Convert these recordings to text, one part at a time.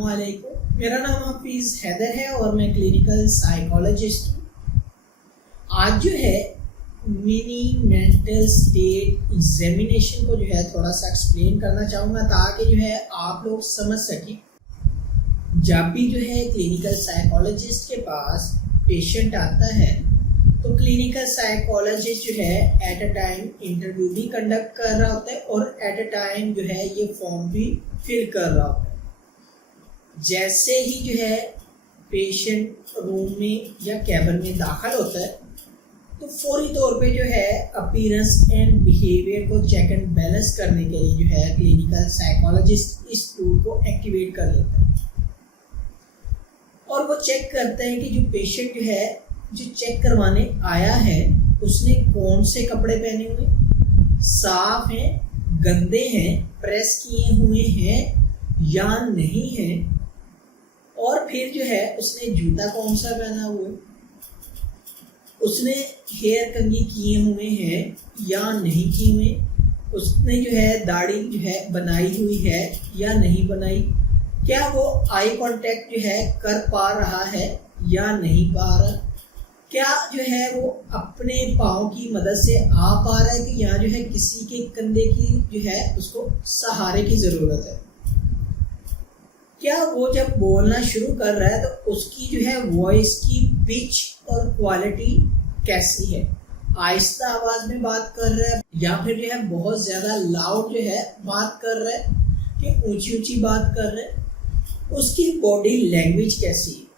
अस्सलामुअलैकुम। मेरा नाम हाफिज़ हैदर है और मैं क्लिनिकल साइकोलॉजिस्ट हूँ। आज जो है मिनी मेंटल स्टेट एग्जामिनेशन को जो है थोड़ा सा एक्सप्लेन करना चाहूँगा ताकि जो है आप लोग समझ सकें। जब भी जो है क्लिनिकल साइकोलॉजिस्ट के पास पेशेंट आता है तो क्लिनिकल साइकोलॉजिस्ट जो है एट अ टाइम इंटरव्यू भी कंडक्ट कर रहा होता है और एट अ टाइम जो है ये फॉर्म भी फिल कर रहा होता है। जैसे ही जो है पेशेंट रूम में या कैबिन में दाखिल होता है तो फौरी तौर पे जो है अपीयरेंस एंड बिहेवियर को चेक एंड बैलेंस करने के लिए जो है क्लिनिकल साइकोलॉजिस्ट इस टूल को एक्टिवेट कर लेता है और वो चेक करते हैं कि जो पेशेंट जो है जो चेक करवाने आया है उसने कौन से कपड़े पहने हुए, साफ हैं, गंदे हैं, प्रेस किए हुए हैं या नहीं हैं, और फिर जो है उसने जूता कौन सा पहना हुआ है, उसने हेयर कंघी किए हुए हैं या नहीं किए हुए, उसने जो है दाढ़ी जो है बनाई हुई है या नहीं बनाई, क्या वो आई कांटेक्ट जो है कर पा रहा है या नहीं पा रहा, क्या जो है वो अपने पाँव की मदद से आ पा रहा है कि यहाँ जो है किसी के कंधे की जो है उसको सहारे की ज़रूरत है, क्या वो जब बोलना शुरू कर रहा है तो उसकी जो है वॉइस की पिच और क्वालिटी कैसी है, आहिस्ता आवाज़ में बात कर रहा है या फिर जो है बहुत ज़्यादा लाउड जो है बात कर रहा है कि ऊंची ऊंची बात कर रहा है, उसकी बॉडी लैंग्वेज कैसी है,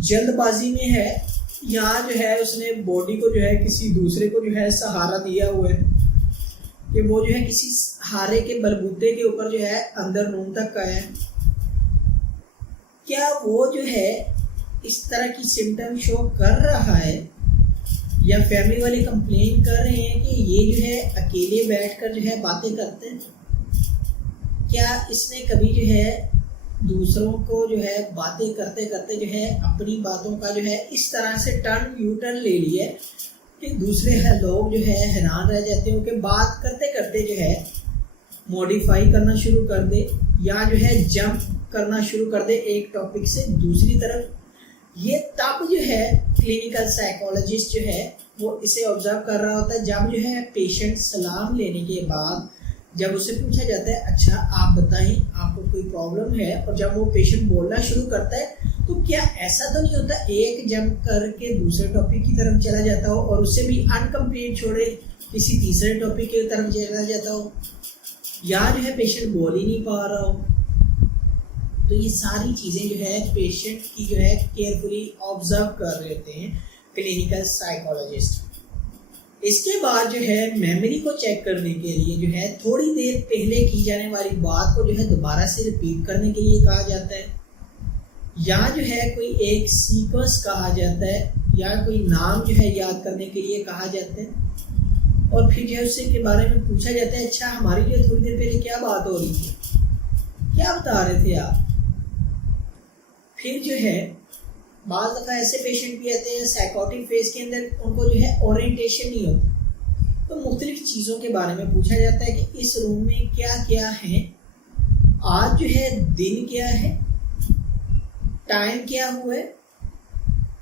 जल्दबाजी में है या जो है उसने बॉडी को जो है किसी दूसरे को जो है सहारा दिया हुआ है कि वो जो है किसी सहारे के बलबूते के ऊपर जो है अंदर रूम तक आया है, क्या वो जो है इस तरह की सिम्टम शो कर रहा है या फैमिली वाले कंप्लेन कर रहे हैं कि ये जो है अकेले बैठकर जो है बातें करते हैं, क्या इसने कभी जो है दूसरों को जो है बातें करते करते जो है अपनी बातों का जो है इस तरह से टर्न यू टर्न ले लिया कि दूसरे लोग जो है हैरान रह जाते हो कि बात करते करते जो है मॉडिफाई करना शुरू कर दे या जो है जंप करना शुरू कर दे एक टॉपिक से दूसरी तरफ। ये तब जो है क्लिनिकल साइकोलॉजिस्ट जो है वो इसे ऑब्जर्व कर रहा होता है जब जो है पेशेंट सलाम लेने के बाद जब उसे पूछा जाता है अच्छा आप बताएं आपको कोई प्रॉब्लम है, और जब वो पेशेंट बोलना शुरू करता है तो क्या ऐसा तो नहीं होता एक जंप करके दूसरे टॉपिक की तरफ चला जाता हो और उससे भी अनकम्प्लीट छोड़े किसी तीसरे टॉपिक की तरफ चला जाता हो या जो है पेशेंट बोल ही नहीं पा रहा हो। तो ये सारी चीज़ें जो है पेशेंट की जो है केयरफुली ऑब्जर्व कर रहे होते हैं क्लिनिकल साइकोलॉजिस्ट। इसके बाद जो है मेमोरी को चेक करने के लिए जो है थोड़ी देर पहले की जाने वाली बात को जो है दोबारा से रिपीट करने के लिए कहा जाता है या जो है कोई एक सीक्वेंस कहा जाता है या कोई नाम जो है याद करने के लिए कहा जाता है और फिर जो है उससे के बारे में पूछा जाता है अच्छा हमारी जो थोड़ी देर पहले क्या बात हो रही थी, क्या बता रहे थे आप। फिर जो है बाज़ दफ़ा ऐसे पेशेंट भी आते हैं साइकोटिक फेज के अंदर उनको जो है ओरिएंटेशन नहीं होता तो मुख्तलिफ चीज़ों के बारे में पूछा जाता है कि इस रूम में क्या क्या है, आज जो है दिन क्या है, टाइम क्या हुआ है,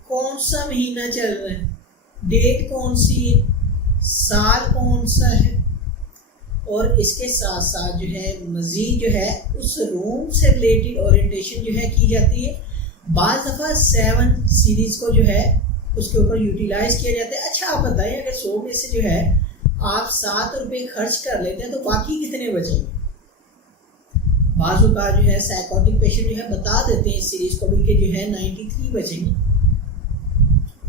कौन सा महीना चल रहा है, डेट कौन सी है, साल कौन सा है, और इसके साथ साथ जो है मज़ीद जो है उस रूम से रिलेटेड ओरिएंटेशन जो है की जाती है। बाज़ दफ़ा 7 सीरीज को जो है उसके ऊपर यूटिलाइज किया जाता है। अच्छा आप बताइए अगर 100 में से जो है आप 7 रुपये खर्च कर लेते हैं तो बाकी कितने बचेंगे। बाज़ों का जो है साइकोटिक पेशेंट जो है बता देते हैं इस सीरीज को भी कि जो है 93 बचेंगे।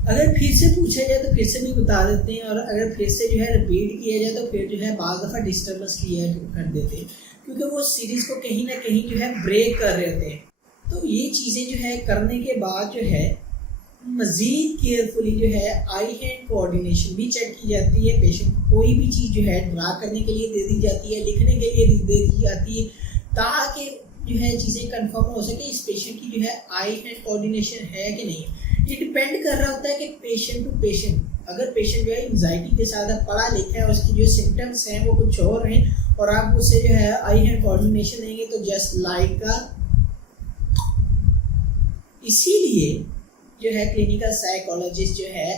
अगर फिर से पूछा जाए तो फिर से भी बता देते हैं और अगर फिर से जो है रिपीट किया जाए तो फिर जो है बाज़ दफ़ा डिस्टर्बेंस क्रिएट कर देते हैं क्योंकि वो सीरीज को कहीं ना कहीं जो है ब्रेक कर रहे होते हैं। तो ये चीज़ें जो है करने के बाद जो है मज़ीद केयरफुली जो है आई हैंड कोऑर्डिनेशन भी चेक की जाती है। पेशेंट को कोई भी चीज़ जो है ड्रा करने के लिए दे दी जाती है, लिखने के लिए दे दी जाती है ताकि जो है चीज़ें कंफर्म हो सके इस पेशेंट की जो है आई हैंड कोऑर्डिनेशन है कि नहीं। ये डिपेंड कर रहा होता है कि पेशेंट टू पेशेंट, अगर पेशेंट जो है एंजाइटी के साथ पढ़ा लिखा है उसकी जो सिम्टम्स हैं वो कुछ और हैं और आप उससे जो है आई हैंड कोऑर्डिनेशन देंगे तो जस्ट लाइक अ इसीलिए जो है क्लिनिकल साइकोलॉजिस्ट जो है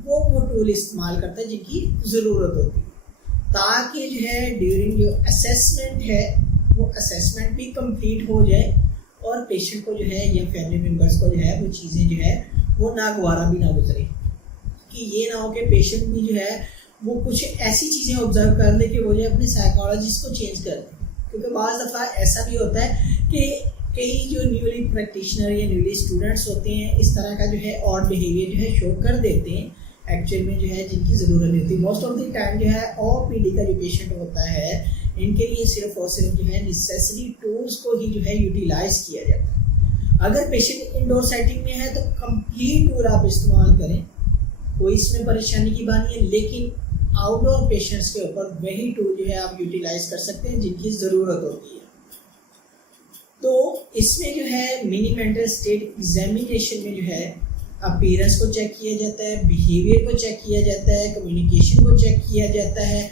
वो टूल इस्तेमाल करता है जिनकी ज़रूरत होती है, ताकि जो है ड्यूरिंग जो असेसमेंट है वो असेसमेंट भी कंप्लीट हो जाए और पेशेंट को जो है या फैमिली मेम्बर्स को जो है वो चीज़ें जो है वो नागवारा भी ना गुजरे, कि ये ना हो कि पेशेंट भी जो है वो कुछ ऐसी चीज़ें ऑब्जर्व कर ले कि वो जो है अपने साइकोलॉजिस्ट को चेंज कर दे। क्योंकि बाज़ दफ़ा ऐसा भी होता है कि कई जो न्यूली प्रैक्टिशनर या न्यूली स्टूडेंट्स होते हैं इस तरह का जो है ऑड बिहेवियर जो है शो कर देते हैं एक्चुअल में जो है जिनकी ज़रूरत नहीं होती। मोस्ट ऑफ द टाइम जो है OPD का जो पेशेंट होता है इनके लिए सिर्फ और सिर्फ जो है नेसेसरी टूल्स को ही जो है यूटिलाइज किया जाता है। अगर पेशेंट इंडोर सेटिंग में है तो कंप्लीट टूल आप इस्तेमाल करें, कोई इसमें परेशानी की बात नहीं है, लेकिन आउटडोर पेशेंट्स के ऊपर वही टूल जो है आप यूटिलाइज कर सकते हैं जिनकी ज़रूरत होती है। तो इसमें जो है मिनी मेंटल स्टेट एग्जामिनेशन में जो है अपीयरेंस को चेक किया जाता है, बिहेवियर को चेक किया जाता है, कम्युनिकेशन को चेक किया जाता है,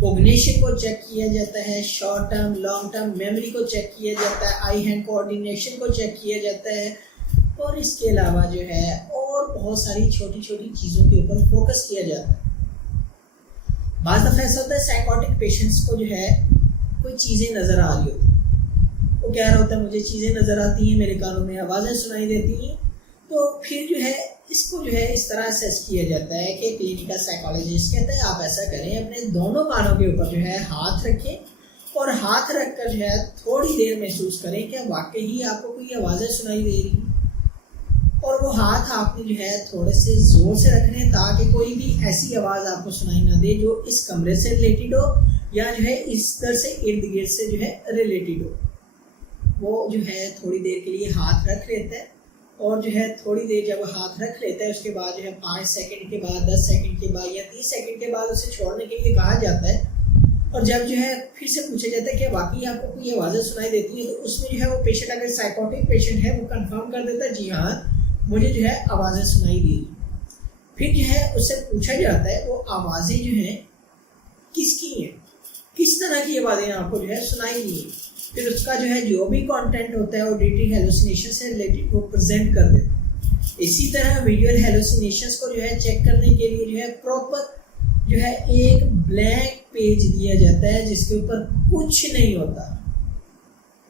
कोग्निशन को चेक किया जाता है, short term long term memory को चेक किया जाता है, आई हैंड कोऑर्डिनेशन को चेक किया जाता है, और इसके अलावा जो है और बहुत सारी छोटी छोटी चीज़ों के ऊपर फोकस किया जाता है। बाज़ दफ़ा ऐसा होता है साइकोटिक पेशेंट्स को जो है कोई चीज़ें नज़र आ रही होती, वो कह रहा होता है मुझे चीज़ें नज़र आती हैं, मेरे कानों में आवाज़ें सुनाई देती हैं। तो फिर जो है इसको जो है इस तरह असेस किया जाता है कि क्लिनिकल साइकोलॉजिस्ट कहते हैं आप ऐसा करें, अपने दोनों कानों के ऊपर जो है हाथ रखें और हाथ रख कर जो है थोड़ी देर महसूस करें कि वाकई ही आपको कोई आवाज़ें सुनाई दे रही हैं, और वो हाथ आपने जो है थोड़े से ज़ोर से रखने ताकि कोई भी ऐसी आवाज़ आपको सुनाई ना दे जो इस कमरे से रिलेटेड हो या जो है इस तरह से इर्द गिर्द से जो है रिलेटेड हो। वो जो है थोड़ी देर के लिए हाथ रख लेता है और जो है थोड़ी देर जब हाथ रख लेता है उसके बाद जो है 5 सेकंड के बाद 10 सेकंड के बाद या 30 सेकंड के बाद उसे छोड़ने के लिए कहा जाता है। और जब जो है फिर से पूछा जाता है कि वाकई आपको कोई आवाज़ें सुनाई देती हैं, तो उसमें जो है वो पेशेंट अगर साइकोटिक पेशेंट है वो कंफर्म कर देता है जी हाँ मुझे जो है आवाज़ें सुनाई दी। फिर जो है उससे पूछा जाता है वो आवाज़ें जो हैं किसकी हैं, किस तरह की आवाज़ें आपको जो है सुनाई दी हैं। फिर उसका जो है जो भी कंटेंट होता है ऑडिटरी हेलुसिनेशन से रिलेटेड वो प्रेजेंट कर देते हैं। इसी तरह विजुअल हेलुसिनेशंस को जो है चेक करने के लिए जो है प्रॉपर जो है एक ब्लैंक पेज दिया जाता है जिसके ऊपर कुछ नहीं होता।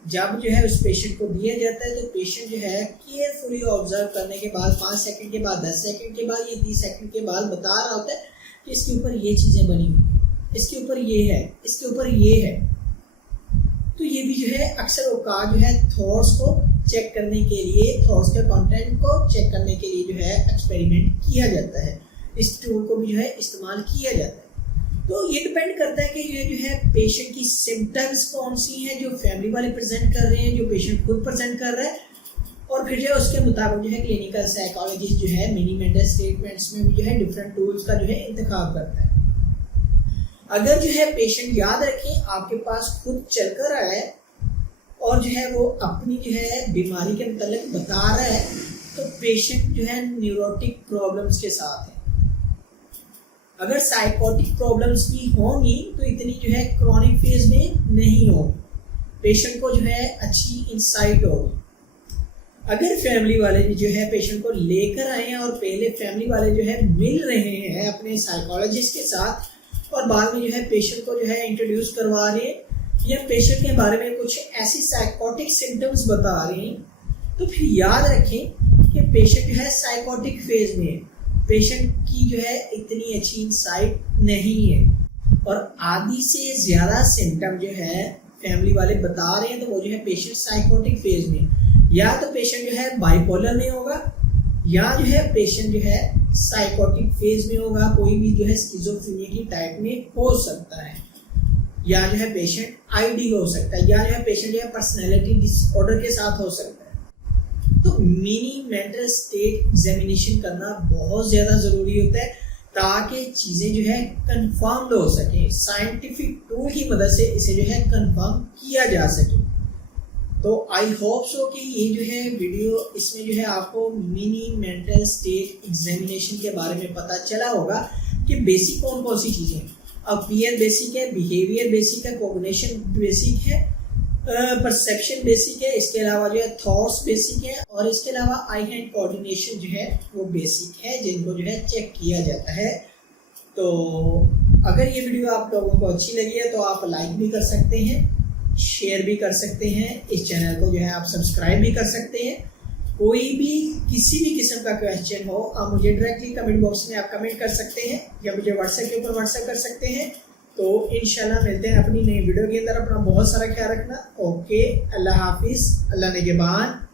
जब जो है उस पेशेंट को दिया जाता है तो पेशेंट जो है केयरफुली ऑब्जर्व करने के बाद 5 सेकंड के बाद 10 सेकंड के बाद या 30 सेकंड के बाद बता रहा होता है कि इसके ऊपर ये चीज़ें बनी हुई हैं, इसके ऊपर ये है, इसके ऊपर ये है। तो ये भी जो है अक्सर औकात जो है थॉट्स को चेक करने के लिए, थॉट्स के कंटेंट को चेक करने के लिए जो है एक्सपेरिमेंट किया जाता है। इस टूल को भी जो है इस्तेमाल किया जाता है। तो ये डिपेंड करता है कि ये जो है पेशेंट की सिम्टम्स कौन सी हैं जो फैमिली वाले प्रेजेंट कर रहे हैं, जो पेशेंट खुद प्रेजेंट कर रहा है, और फिर जो है उसके मुताबिक जो है क्लिनिकल साइकोलॉजिस्ट जो है मिनी मेंटल स्टेटमेंट्स में भी जो है डिफरेंट टूल्स का जो है इंतखाब करता है। अगर जो है पेशेंट याद रखें आपके पास खुद चलकर आया है और जो है वो अपनी जो है बीमारी के मतलब बता रहा है, तो पेशेंट जो है न्यूरोटिक प्रॉब्लम्स के साथ है। अगर साइकोटिक प्रॉब्लम्स भी होंगी तो इतनी जो है क्रॉनिक फेज में नहीं होगी, पेशेंट को जो है अच्छी इंसाइट होगी। अगर फैमिली वाले भी जो है पेशेंट को लेकर आए हैं और पहले फैमिली वाले जो है मिल रहे हैं अपने साइकोलॉजिस्ट के साथ और बाद में जो है पेशेंट को जो है इंट्रोड्यूस करवा रहे हैं या पेशेंट के बारे में कुछ ऐसी साइकोटिक सिम्टम्स बता रहे हैं, तो फिर याद रखें कि पेशेंट जो है साइकोटिक फेज में है, पेशेंट की जो है इतनी अच्छी इंसाइट नहीं है और आधी से ज़्यादा सिम्टम जो है फैमिली वाले बता रहे हैं, तो वो जो है पेशेंट साइकोटिक फेज में, या तो पेशेंट जो है बाइपोलर में होगा या जो है पेशेंट जो है साइकोटिक फेज में होगा, कोई भी जो है स्किज़ोफ्रेनिया की टाइप में हो सकता है, या जो है पेशेंट आईडी हो सकता है, या जो है पेशेंट जो है पर्सनैलिटी डिसऑर्डर के साथ हो सकता है। तो मिनी मेंटल स्टेट एग्जामिनेशन करना बहुत ज़्यादा ज़रूरी होता है ताकि चीज़ें जो है कंफर्म हो सके, साइंटिफिक टूल की मदद से इसे जो है कंफर्म किया जा सके। तो आई होप सो कि ये जो है वीडियो इसमें जो है आपको मिनी मेंटल स्टेट एग्जामिनेशन के बारे में पता चला होगा कि बेसिक कौन कौन सी चीज़ें हैं। अपीयर बेसिक है, बिहेवियर बेसिक है, कोग्निशन बेसिक है परसेप्शन बेसिक है, इसके अलावा जो है थॉट्स बेसिक है, और इसके अलावा आई हैंड कोऑर्डिनेशन जो है वो बेसिक है, जिनको जो है चेक किया जाता है। तो अगर ये वीडियो आप लोगों को अच्छी लगी है तो आप लाइक भी कर सकते हैं, शेयर भी कर सकते हैं, इस चैनल को जो है आप सब्सक्राइब भी कर सकते हैं। कोई भी किसी भी किस्म का क्वेश्चन हो आप मुझे डायरेक्टली कमेंट बॉक्स में आप कमेंट कर सकते हैं, या मुझे व्हाट्सएप के ऊपर व्हाट्सएप कर सकते हैं। तो इंशाल्लाह मिलते हैं अपनी नई वीडियो के अंदर। अपना बहुत सारा ख्याल रखना। ओके, अल्लाह हाफिज़, अल्लाह निगहबान।